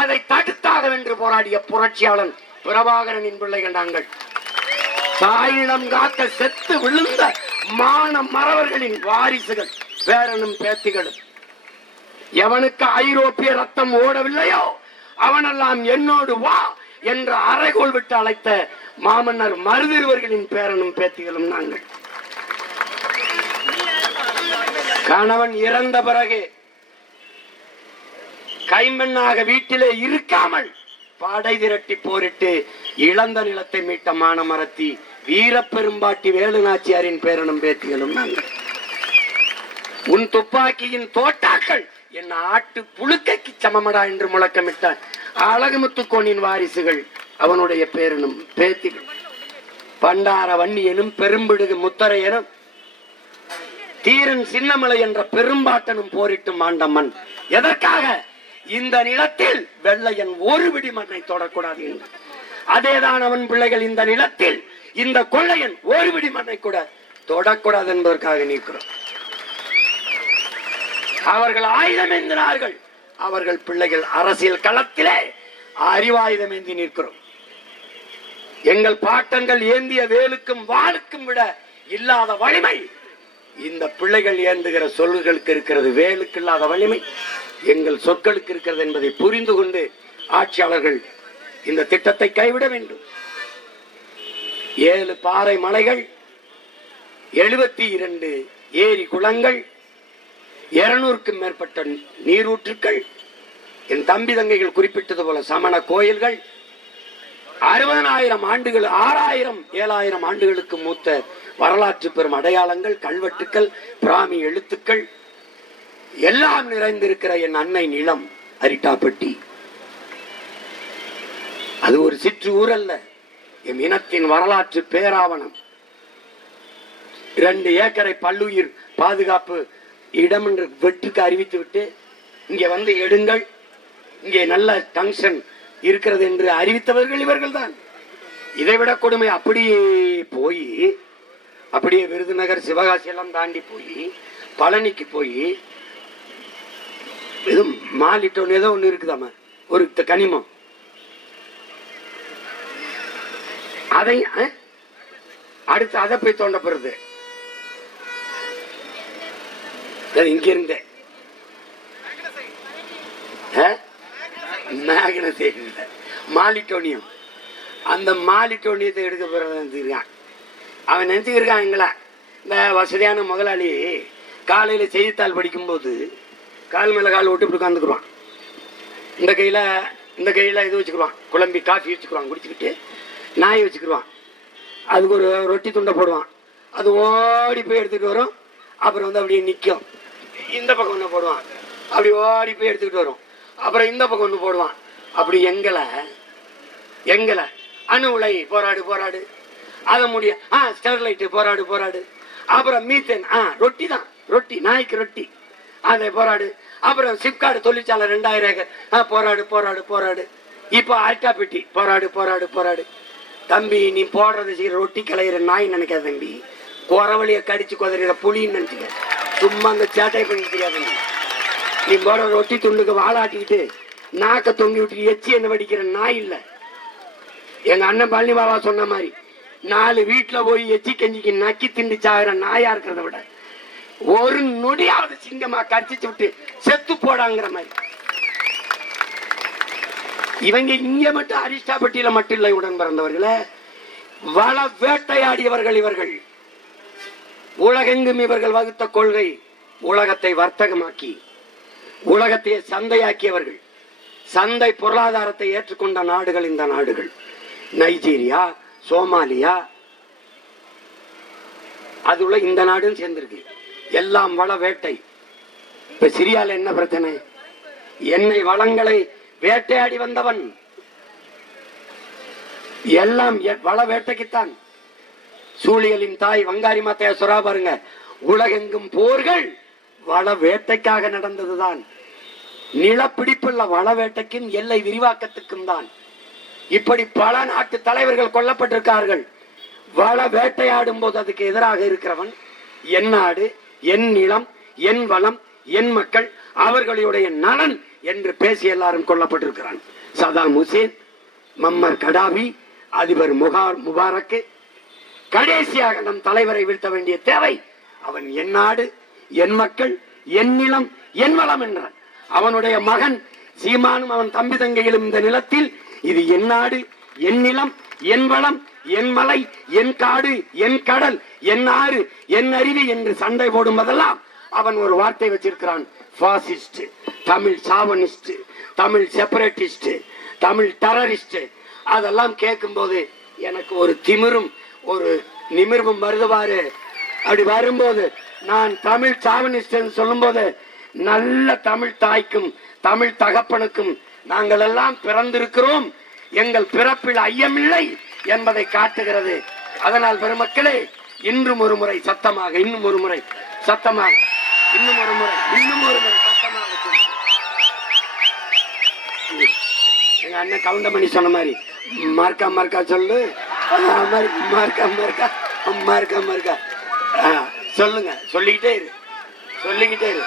அதை தடுத்தாக வென்று போராடிய புரட்சியாளன் பிரபாகரனின் பிள்ளைகள் நாங்கள். தாயிடம் காக்க செத்து விழுந்த மான மறவர்களின் வாரிசுகள், பேரனும் பேத்திகளும். எவனுக்கு ஐரோப்பிய ரத்தம் ஓடவில்லையோ அவனெல்லாம் என்னோடு வா என்று அறைகோள் விட்டு அழைத்த மாமன்னர் மருதிருவர்களின் பேரனும் பேத்திகளும் நாங்கள். கணவன் இறந்த பிறகு கைமண்ணாக வீட்டிலே இருக்காமல் படை திரட்டி போரிட்டு இழந்த நிலத்தை மீட்ட மானமரத்தி வீரப்பெரும்பாட்டி வேலுநாச்சியாரின் பேரனும் பேத்திகளும் நாங்கள். உன் துப்பாக்கியின் தோட்டாக்கள் என் ஆட்டு புழுக்கைக்கு சமமடா என்று முழக்கமிட்ட அழகுமுத்துக்கோனின் வாரிசுகள், அவனுடைய பேரனும் பேத்திகள். பண்டார வன்னியனும் பெரும்பிடுகு முத்தரையனும் தீரன் சின்னமலை என்ற பெரும்பாட்டனும் போரிட்டு மாண்டம்மன். எதற்காக? இந்த நிலத்தில் வெள்ளையன் ஒரு விடி மண்ணை தொடக்கூடாது என்று. அதேதான் அவன் பிள்ளைகள் இந்த நிலத்தில் இந்த கொள்ளையன் ஒரு விடி மண்ணை கூட தொடக்கூடாது என்பதற்காக நிற்கிறோம். அவர்கள் ஆயுதம் ஏந்தினார்கள். அவர்கள் பிள்ளைகள் அரசியல் களத்திலே அறிவாயுதம் ஏந்தி நிற்கிறோம். எங்கள் பாட்டங்கள் ஏந்திய வேலுக்கும் வாளுக்கும் விட இல்லாத வலிமை இந்த பிள்ளைகள் ஏந்துகிற சொல்களுக்கு இருக்கிறது. வேலுக்கு இல்லாத வலிமை எங்கள் சொற்களுக்கு இருக்கிறது என்பதை புரிந்து கொண்டு ஆட்சியாளர்கள் இந்த திட்டத்தை கைவிட வேண்டும். 7 பாறை மலைகள், 72 ஏரி குளங்கள், 200க்கும் மேற்பட்ட நீரூற்றுக்கள், என் தம்பி தங்கைகள் குறிப்பிட்டது போல சமண கோயில்கள், 60,000 ஆண்டுகள், 6,000 7,000 ஆண்டுகளுக்கு மூத்த வரலாற்று பெறும் அடையாளங்கள், கல்வெட்டுக்கள், பிராமி எழுத்துக்கள் எல்லாம் நிறைந்திருக்கிற என் அன்னை நிலம் அரிட்டாப்பட்டி. அது ஒரு சிற்றூர் அல்ல, என் இனத்தின் வரலாற்று பேராவணம். 2 ஏக்கரை பல்லுயிர் பாதுகாப்பு இடம் என்று வெற்றுக்கு அறிவித்து விட்டு இங்கே வந்து எடுங்கள், இங்கே நல்ல டங்ஷன் இருக்கிறது என்று அறிவித்தவர்கள் இவர்கள் தான். இதைவிட கொடுமை அப்படியே போய், அப்படியே விருதுநகர் சிவகாசி எல்லாம் தாண்டி போய் பழனிக்கு போய் இது மாலிட்டோன்னு ஏதோ ஒண்ணு இருக்குதாம, ஒரு கனிமம், அதை அடுத்து அதை போய் தோண்ட போறது. இங்க இருந்த மாலிட்டோனியம், அந்த மாலிட்டோனியத்தை எடுக்க போறான். அவன் நினைச்சுக்கிருக்கான் எங்கள இந்த வசதியான முதலாளி காலையில செய்தித்தாள் படிக்கும்போது கால் மேல கால் விட்டு இப்படி உட்காந்துக்குருவான். இந்த கையில இது வச்சுக்குருவான், குழம்பி காஃபி வச்சுக்குருவான், குடிச்சுக்கிட்டு நாய் வச்சுக்கிடுவான். அதுக்கு ஒரு ரொட்டி துண்டை போடுவான். அது ஓடி போய் எடுத்துகிட்டு வரும். அப்புறம் வந்து அப்படியே நிற்கும். இந்த பக்கம் ஒன்று போடுவான், அப்படி ஓடி போய் எடுத்துக்கிட்டு வரும். அப்புறம் இந்த பக்கம் ஒன்று போடுவான். அப்படி எங்களை அணு உலை போராடு போராடு, அதை முடிய ஸ்டெர்லைட்டு போராடு போராடு. அப்புறம் மீத்தேன் ரொட்டி தான், ரொட்டி நாய்க்கு ரொட்டி, அதை போராடு. அப்புறம் சிப்காடு தொழிற்சாலை 2000 ஏக்கர் போராடு போராடு போராடு. இப்போ அல்டா பெட்டி போராடு போராடு போராடு. தம்பி நீ போடுறது செய்கிற ரொட்டி கிளையிற நாய் நினைக்காத தம்பி, குறவழியை கடிச்சு குதறிற புளின்னு நினைச்சுக்க. சும்மா அந்த சேட்டை பண்ணி தெரியாது. நீ போடுற ரொட்டி துண்டுக்கு வாழாட்டிக்கிட்டு நாக்க தொங்கி விட்டு எச்சி என்ன வடிக்கிற நாய் இல்லை. எங்க அண்ணன் பழனி பாபா சொன்ன மாதிரி 4 வீட்டுல போய் எச்சி கஞ்சிக்கு நக்கி திண்டு சாகிற நாயா இருக்கிறத விட ஒரு நொடியாவது சிங்கமா கடிச்சு விட்டு செத்து போடாங்கிற மாதிரி. இவங்க இங்க மட்டும் அரிஸ்டாபட்டியில மட்டும் இல்லை உடன் பிறந்தவர்களே, வள வேட்டையாடியவர்கள் இவர்கள். உலகெங்கும் இவர்கள் வகுத்த கொள்கை உலகத்தை வர்த்தகமாக்கி உலகத்தை சந்தையாக்கியவர்கள். சந்தை பொருளாதாரத்தை ஏற்றுக்கொண்ட நாடுகள் இந்த நாடுகள். நைஜீரியா, சோமாலியா, அதுல இந்த நாடும் சேர்ந்திருக்கு. எல்லாம் வள வேட்டை. இப்ப சிரியால என்ன பிரச்சனை? எண்ணெய் வளங்களை வேட்டையாடி வந்தவன். எல்லாம் வள வேட்டைக்குத்தான். சூழியலின் தாய் வங்காரி மாத்தையா சொல்றா பாருங்க, உலகெங்கும் போர்கள் வள வேட்டைக்காக நடந்ததுதான். நிலப்பிடிப்புள்ள வள வேட்டைக்கும் எல்லை விரிவாக்கத்துக்கும் தான். இப்படி பல நாட்டு தலைவர்கள் கொல்லப்பட்டிருக்கார்கள். வள வேட்டையாடும் போது அதுக்கு எதிராக இருக்கிறவன் என் நாடு, என் நிலம், என் வளம், என் மக்கள், அவர்களுடைய நலன் என்று பேசி எல்லாரும் கொல்லப்பட்டிருக்கிறான். சதாம் ஹுசேன், மம்மர் கடாபி, அதிபர் முபாரக். கடைசியாக நம் தலைவரை வீழ்த்த வேண்டிய தேவை. அவன் என் நாடு, என் மக்கள், என் நிலம், என் வளம் என்றான். அவனுடைய மகன் சீமானும் அவன் தம்பி தங்கைகளும் இந்த நிலத்தில் இது என் நாடு, என் நிலம், என் வளம், என் மலை, என் காடு, என் கடல், என் ஆறு, என் அருவி என்று சண்டை போடும்போதெல்லாம் அவன் ஒரு வார்த்தை வச்சிருக்கிறான், fascist, Tamil chauvinist, Tamil separatist, Tamil terrorist. அதெல்லாம் கேட்கும் போது எனக்கு ஒரு திமிரும் ஒரு நிமிர்வும் வருதுவாரு. அப்படி வரும்போது நான் தமிழ் சாவனிஸ்ட் சொல்லும் போது நல்ல தமிழ் தாய்க்கும் தமிழ் தகப்பனுக்கும் நாங்கள் எல்லாம் பிறந்திருக்கிறோம், எங்கள் பிறப்பில் ஐயமில்லை என்பதை காட்டுகிறது. அதனால் பெருமக்களே, இன்றும் ஒரு முறை சத்தமாக, இன்னும் ஒரு முறை சத்தமாக, இன்னும் ஒரு முறை சத்தமாக. எங்க அண்ணன் கவுண்டமணி சொன்ன மாதிரி மார்க்கா மார்க்கா சொல்லு, மார்க்கா மார்க்கா மார்க்கா மார்க்கா சொல்லுங்க, சொல்லிக்கிட்டே இரு, சொல்லிக்கிட்டே இரு.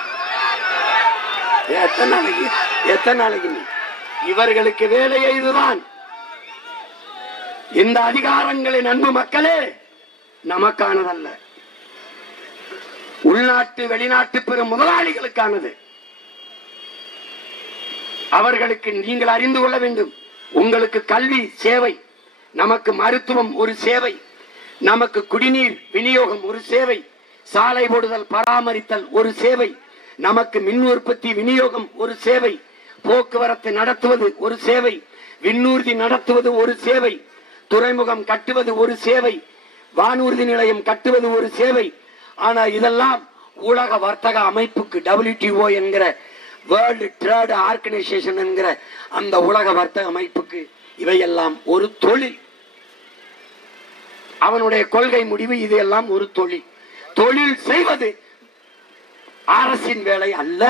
எத்தனை நாளைக்கு இவர்களுக்கு வேலையை இதுதான். இந்த அதிகாரங்களின் அன்பு மக்களே நமக்கானதல்ல, உள்நாட்டு வெளிநாட்டு பெரும் முதலாளிகளுக்கானது. அவர்களுக்கு நீங்கள் அறிந்து கொள்ள வேண்டும். உங்களுக்கு கல்வி சேவை, நமக்கு மருத்துவம் ஒரு சேவை, நமக்கு குடிநீர் விநியோகம் ஒரு சேவை, சாலை போடுதல் பராமரித்தல் ஒரு சேவை, நமக்கு மின் உற்பத்தி விநியோகம் ஒரு சேவை, போக்குவரத்து நடத்துவது ஒரு சேவை, விண்ணூர்தி நடத்துவது ஒரு சேவை, துறைமுகம் கட்டுவது ஒரு சேவை, வானூர்தி நிலையம் கட்டுவது ஒரு சேவை. ஆனா இதெல்லாம் உலக வர்த்தக அமைப்புக்கு, WTO என்கிற வேர்ல்டு ட்ரேட் ஆர்கனைசேஷன் என்கிற அந்த உலக வர்த்தக அமைப்புக்கு இவையெல்லாம் ஒரு தொழில். அவனுடைய கொள்கை முடிவு இதெல்லாம் ஒரு தொழில். தொழில் செய்வது அரசின் வேலை அல்ல,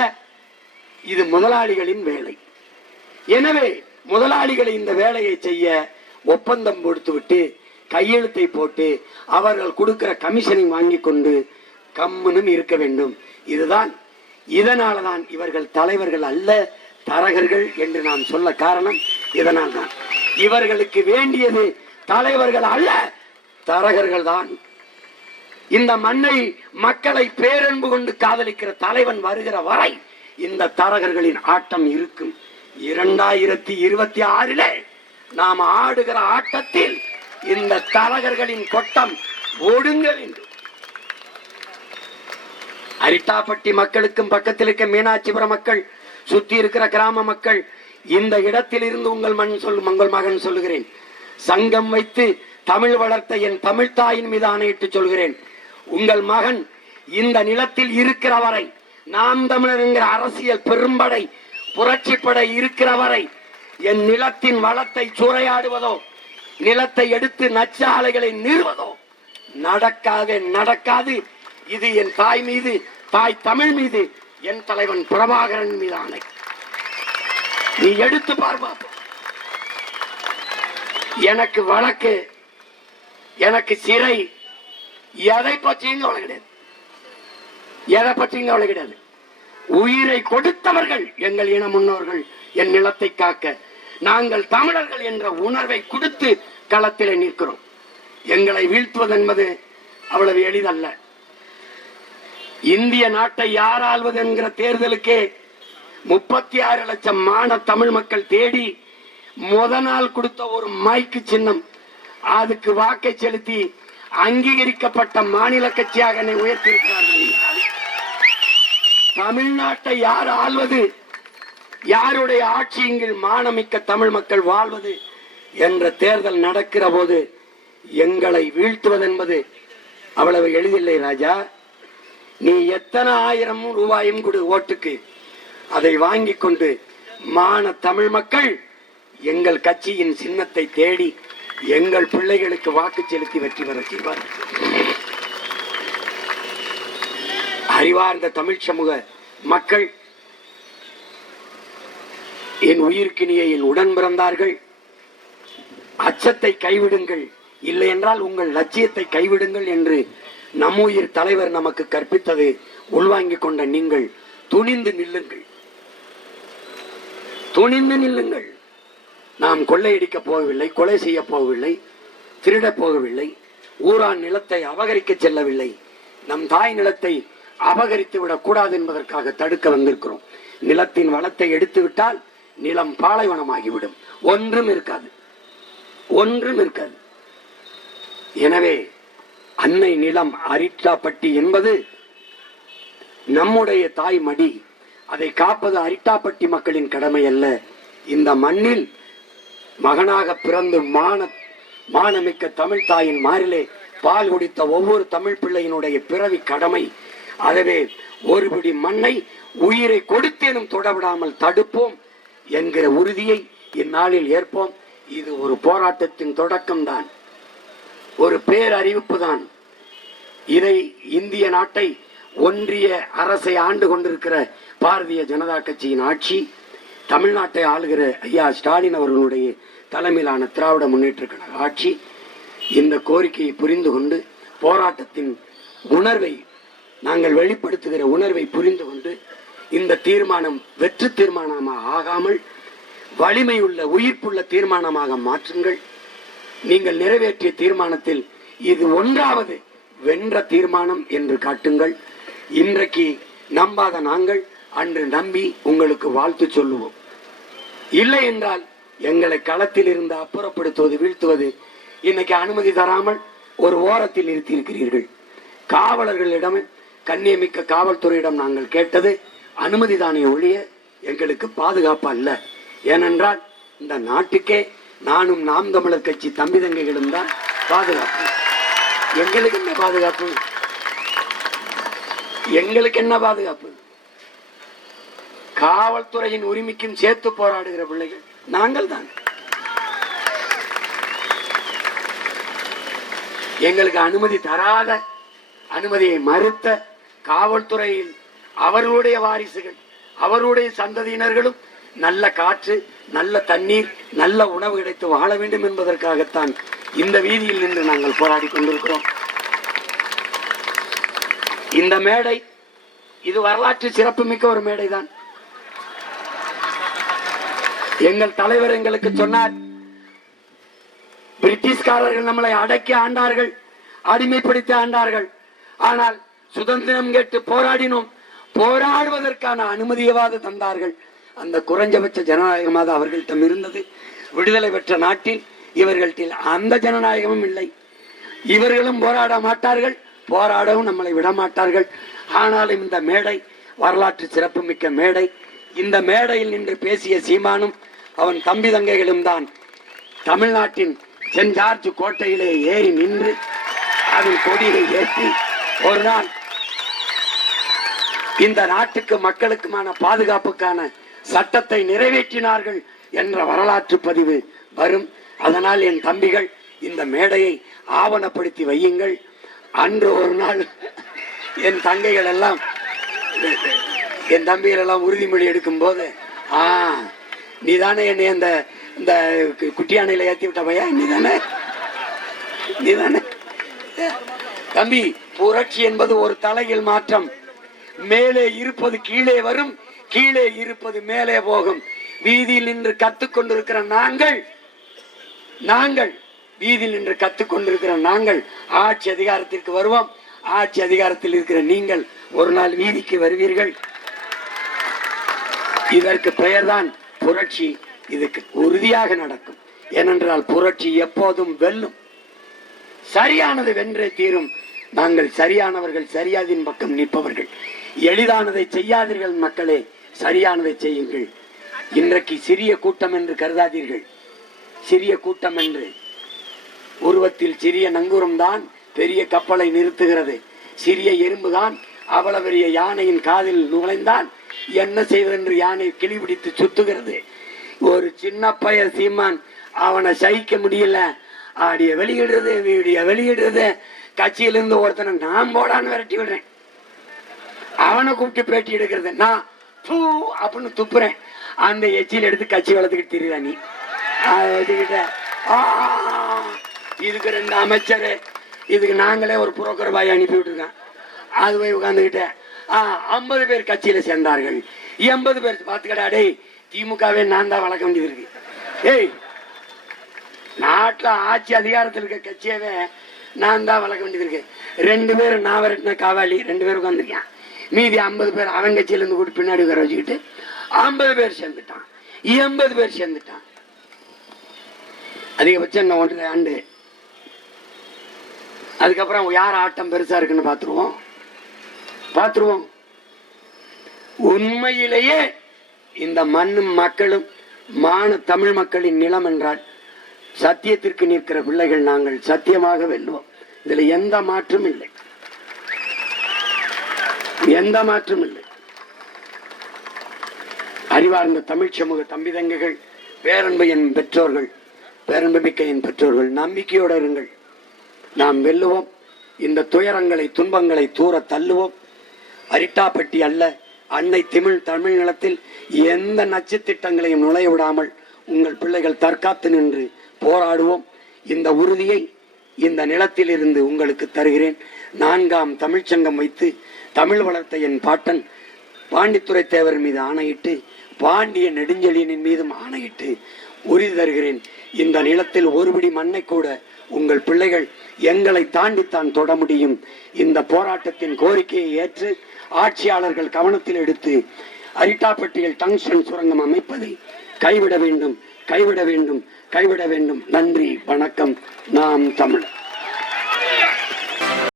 இது முதலாளிகளின் வேலை. எனவே முதலாளிகளை இந்த வேலையை செய்ய ஒப்பந்தம் கொடுத்துவிட்டு கையெழுத்தை போட்டு அவர்கள் கொடுக்கிற கமிஷனை வாங்கி கொண்டு கம்முனும் இருக்க வேண்டும். இதுதான். இதனால்தான் இவர்கள் தலைவர்கள் அல்ல, தரகர்கள் என்று நாம் சொல்ல காரணம் இதனால் தான். இவர்களுக்கு வேண்டியது தலைவர்கள் அல்ல, தரகர்கள் தான். இந்த மண்ணை, மக்களை பேரன்பு கொண்டு காதலிக்கிற தலைவன் வருகிற வரை இந்த தரகர்களின் ஆட்டம் இருக்கும். 2026 நாம் ஆடுகிற ஆட்டத்தில் இந்த தரகர்களின் கொட்டம் ஒடுங்க வேண்டும். அரிட்டாப்பட்டி மக்களுக்கும் பக்கத்தில் இருக்க மீனாட்சிபுரம் மக்கள், சுத்தி இருக்கிற கிராம மக்கள், இந்த இடத்தில் இருந்து உங்கள் மகன் சொல்லுகிறேன், சங்கம் வைத்து தமிழ் வளர்த்த என் தமிழ் தாயின் மீது ஆணையிட்டு சொல்கிறேன், உங்கள் மகன் இந்த நிலத்தில் இருக்கிற வரை, நாம் தமிழர் என்கிற அரசியல் பெரும்படை புரட்சிப்படை இருக்கிற வரை என் நிலத்தின் வளத்தை சூறையாடுவதோ நிலத்தை எடுத்து நச்சாலைகளை நிறுவதோ நடக்காது. இது என் தாய் மீது, தாய் தமிழ் மீது, என் தலைவன் பிரபாகரன் மீது ஆணை. நீ எடுத்து பார்ப்பா. எனக்கு வழக்கு, எனக்கு சிறை, எதை பற்றியும் கவலை கிடையாது. எதை பற்றியும் கவலை கிடையாது. உயிரை கொடுத்தவர்கள் எங்கள் இன முன்னோர்கள், என் நிலத்தை காக்க. நாங்கள் தமிழர்கள் என்ற உணர்வை கொடுத்து களத்தில் நிற்கிறோம். எங்களை வீழ்த்துவது என்பது அவ்வளவு எளிதல்ல. இந்திய நாட்டை யார் ஆள்வது என்கிற தேர்தலுக்கே 36 லட்சம் தமிழ் மக்கள் தேடி நாள் கொடுத்த ஒரு மைக்கு சின்னம், அதுக்கு வாக்கை செலுத்தி அங்கீகரிக்கப்பட்ட மாநில கட்சியாக என்னை உயர்த்தியிருக்கிறார்கள். தமிழ்நாட்டை யார் ஆள்வது, யாருடைய ஆட்சியின் கீழ் மானமிக்க தமிழ் மக்கள் வாழ்வது என்ற தேர்தல் நடக்கிற போது எங்களை வீழ்த்துவது என்பது அவ்வளவு எளிதில்லை ராஜா. நீ எத்தனை 1000 ரூபாயும் கொடு ஓட்டுக்கு, அதை வாங்கி கொண்டு தமிழ் மக்கள் எங்கள் கட்சியின் சின்னத்தை தேடி எங்கள் பிள்ளைகளுக்கு வாக்கு செலுத்தி வெற்றி பெற செய்வார்கள். அறிவார்ந்த தமிழ் சமூக மக்கள், என் உயிர்க்கினிய என் உடன் பிறந்தார்கள், அச்சத்தை கைவிடுங்கள், இல்லை என்றால் உங்கள் லட்சியத்தை கைவிடுங்கள் என்று நம்முயிர் தலைவர் நமக்கு கற்பித்தது உள்வாங்கிக் கொண்ட நீங்கள் துணிந்து நில்லுங்கள், துணிந்து நில்லுங்கள். நாம் கொள்ளையடிக்க போகவில்லை, கொலை செய்ய போகவில்லை, திருட போகவில்லை, ஊரான் நிலத்தை அபகரிக்க செல்லவில்லை. நம் தாய் நிலத்தை அபகரித்து விடக் கூடாது என்பதற்காக தடுக்க வந்திருக்கிறோம். நிலத்தின் வளத்தை எடுத்து விட்டால் நிலம் பாலைவனமாகிவிடும், ஒன்றும் இருக்காது, ஒன்றும் இருக்காது. எனவே அன்னை நிலம் அரிட்டாப்பட்டி என்பது நம்முடைய தாய் மடி, அதை காப்பது அரிட்டாப்பட்டி மக்களின் கடமை அல்ல. இந்த மண்ணில் மகனாக பிறந்து மானமிக்க தமிழ் தாயின் மாறிலே பால் குடித்த ஒவ்வொரு தமிழ் பிள்ளையினுடைய பிறவி கடமை. அதுவே ஒரு பிடி மண்ணை உயிரை கொடுத்தேனும் தொடவிடாமல் தடுப்போம் என்கிற உறுதியை இந்நாளில் ஏற்போம். இது ஒரு போராட்டத்தின் தொடக்கம்தான், ஒரு பேரறிவிப்பு தான். இதை இந்திய நாட்டை ஒன்றிய அரசை ஆண்டு கொண்டிருக்கிற பாரதிய ஜனதா கட்சியின் ஆட்சி, தமிழ்நாட்டை ஆளுகிற ஐயா ஸ்டாலின் அவர்களுடைய தலைமையிலான திராவிட முன்னேற்ற கழக ஆட்சி இந்த கோரிக்கையை புரிந்து கொண்டு போராட்டத்தின் உணர்வை நாங்கள் வெளிப்படுத்துகிற உணர்வை புரிந்து கொண்டு இந்த தீர்மானம் வெற்று தீர்மானமாக ஆகாமல் வலிமையுள்ள உயிர்ப்புள்ள தீர்மானமாக மாற்றுங்கள். நீங்கள் நிறைவேற்றிய தீர்மானத்தில் இது 1வது வென்ற தீர்மானம் என்று காட்டுங்கள். இன்றைக்கு நம்பாத நாங்கள் அன்று நம்பி உங்களுக்கு வாழ்த்து சொல்லுவோம். இல்லை என்றால் எங்களை களத்தில் இருந்து அப்புறப்படுத்துவது, வீழ்த்துவது. இன்னைக்கு அனுமதி தராமல் ஒரு ஓரத்தில் நிறுத்தி இருக்கிறீர்கள். காவலர்களிடம், கண்ணியமிக்க காவல்துறையிடம் நாங்கள் கேட்டது அனுமதி தானே ஒழிய எங்களுக்கு பாதுகாப்பு அல்ல. ஏனென்றால் இந்த நாட்டுக்கே நானும் நாம் தமிழர் கட்சி தம்பி தங்கைகளும் தான் பாதுகாப்பு. எங்களுக்கு என்ன பாதுகாப்பு? எங்களுக்கு என்ன பாதுகாப்பு? காவல்துறையின் உரிமைக்கும் சேர்த்து போராடுகிற பிள்ளைகள் நாங்கள் தான். எங்களுக்கு அனுமதி தராத, அனுமதியை மறுத்த காவல்துறையில் அவர்களுடைய வாரிசுகள், அவருடைய சந்ததியினர்களும் நல்ல காற்று, நல்ல தண்ணீர், நல்ல உணவு கிடைத்து வாழ வேண்டும் என்பதற்காகத்தான் இந்த வீதியில் நின்று நாங்கள் போராடி கொண்டிருக்கிறோம். இந்த மேடை இது வரலாற்று சிறப்புமிக்க ஒரு மேடைதான். எங்கள் தலைவர் எங்களுக்கு சொன்னார், பிரிட்டிஷ்காரர்கள் நம்மளை அடக்கி ஆண்டார்கள், அடிமைப்படுத்தி ஆண்டார்கள். ஆனால் சுதந்திரம் கேட்டு போராடினோம், போராடுவதற்கான அனுமதியவாது தந்தார்கள். அந்த குறைஞ்சபட்ச ஜனநாயகமாக அவர்களிடம் இருந்தது. விடுதலை பெற்ற நாட்டில் இவர்கள்ட்ட அந்த ஜனநாயகமும் இல்லை. இவர்களும் போராட மாட்டார்கள், போராடவும் நம்மளை விட மாட்டார்கள். ஆனாலும் இந்த மேடை வரலாற்று சிறப்புமிக்க மேடை. இந்த மேடையில் நின்று பேசிய சீமானும் அவன் தம்பி தங்கைகளும் தான் தமிழ்நாட்டின் சென்ட் ஜார்ஜ் கோட்டையிலே ஏறி நின்று அதில் கொடியை ஏற்றி ஒரு நாள் இந்த நாட்டுக்கு மக்களுக்குமான பாதுகாப்புக்கான சட்டத்தை நிறைவேற்றினார்கள் என்ற வரலாற்று பதிவு வரும். அதனால் என் தம்பிகள் இந்த மேடையை ஆவணப்படுத்தி வையுங்கள். அன்று ஒரு நாள் என் தங்கைகள் எல்லாம் என் தம்பிகள் எல்லாம் உறுதிமொழி எடுக்கும் போது நீதானே என்னை அந்த இந்த குட்டியானையில ஏத்தி விட்ட பையா, நீதானே தம்பி. புரட்சி என்பது ஒரு தலையில் மாற்றம். மேலே இருப்பது கீழே வரும், கீழே இருப்பது மேலே போகும். வீதியில் நின்று கத்துக்கொண்டிருக்கிற நாங்கள் வீதியில் நின்று கத்துக்கொண்டிருக்கிற நாங்கள் ஆட்சி அதிகாரத்திற்கு வருவோம். ஆட்சி அதிகாரத்தில் இருக்கிற நீங்கள் ஒரு நாள் வீதிக்கு வருவீர்கள். இதற்கு பெயர்தான் புரட்சி. இதுக்கு உறுதியாக நடக்கும். ஏனென்றால் புரட்சி எப்போதும் வெல்லும். சரியானது வென்றே தீரும். நாங்கள் சரியானவர்கள், சரியாதின் பக்கம் நிற்பவர்கள். எளிதானதை செய்யாதீர்கள் மக்களே, சரியானதை செய்யுங்கள். இன்றைக்கு சிறிய கூட்டம் என்று கருதாதீர்கள். சிறிய கூட்டம் என்று உருவத்தில் சிறிய நங்கூரம் தான் பெரிய கப்பலை நிறுத்துகிறது. சிறிய எறும்புதான் அவ்வளவு பெரிய யானையின் காதில் நுழைந்தான் என்ன செய்வதென்று யானை கிளிபிடித்து சுத்துகிறது. ஒரு சின்ன பைய சீமான் அவனை சகிக்க முடியல. ஆடிய வெளியிடுறது, வீடிய வெளியிடுறது. கட்சியிலிருந்து ஒருத்தனை நான் போடான்னு விரட்டி விடுறேன். அவனை கூப்பிட்டு பேட்டி எடுக்கிறது. நான் பூ அப்படின்னு துப்புறேன். அந்த எச்சியில் எடுத்து கட்சி வளர்த்துக்கிட்டு தெரியுதா நீ? வச்சுக்கிட்ட இதுக்கு 2 அமைச்சர், இதுக்கு நாங்களே ஒரு புரோக்கர் பாய் அனுப்பி விட்டுருக்கேன். அது போய் உட்காந்துக்கிட்ட 50 பேர் கட்சியில சேர்ந்தார்கள். 80 பேர் பார்த்துக்கடா. டேய், திமுகவே நான் தான் வளர்க்க வேண்டியது இருக்கு. ஏய், நாட்டுல ஆட்சி அதிகாரத்தில் இருக்க கட்சியவே நான் தான் வளர்க்க வேண்டியது இருக்கு. 2 பேர் நான் விரட்டின காவாலி 2 பேர் உட்காந்துருக்கேன். மீதி 50 பேர் அவன் கட்சியில இருந்து கூட்டு பின்னாடி உட்கார வச்சுக்கிட்டு 50 பேர் சேர்ந்துட்டான். 80 பேர் சேர்ந்துட்டான். அதிகபட்சம் என்ன 1.5 ஆண்டு. அதுக்கப்புறம் யார் ஆட்டம் பெருசா இருக்குன்னு பாத்துருவோம். உண்மையிலேயே இந்த மண்ணும் மக்களும் தமிழ் மக்களின் நிலம் என்றால் சத்தியத்திற்கு நிற்கிற பிள்ளைகள் நாங்கள் சத்தியமாக வெல்லுவோம். இதுல எந்த மாற்றம் இல்லை. அறிவார்ந்த தமிழ் சமூக தம்பி தங்கைகள், பேரன்புமிக்க என் பெற்றோர்கள், நம்பிக்கையோடு இருங்கள். நாம் வெல்லுவோம். இந்த துயரங்களை, துன்பங்களை தூர தள்ளுவோம். அரிட்டாப்பட்டி அல்ல, அன்னை தமிழ் நிலத்தில் எந்த நச்சு திட்டங்களையும் நுழைய விடாமல் உங்கள் பிள்ளைகள் தற்காத்து நின்று போராடுவோம். இந்த உறுதியை இந்த நிலத்தில் இருந்து உங்களுக்கு தருகிறேன். 4ஆம் தமிழ்ச்சங்கம் வைத்து தமிழ் வளர்த்த என் பாட்டன் பாண்டித்துரை தேவர் மீது ஆணையிட்டு, பாண்டிய நெடுஞ்செழியனின் மீதும் ஆணையிட்டு உறுதி தருகிறேன். இந்த நிலத்தில் ஒருபடி மண்ணை கூட உங்கள் பிள்ளைகள் எங்களை தாண்டித்தான் தொட முடியும். இந்த போராட்டத்தின் கோரிக்கையை ஏற்று ஆட்சியாளர்கள் கவனத்தில் எடுத்து அரிட்டாப்பட்டியில் டங்ஸ்டன் சுரங்கம் அமைப்பதை கைவிட வேண்டும். நன்றி, வணக்கம். நாம் தமிழர்.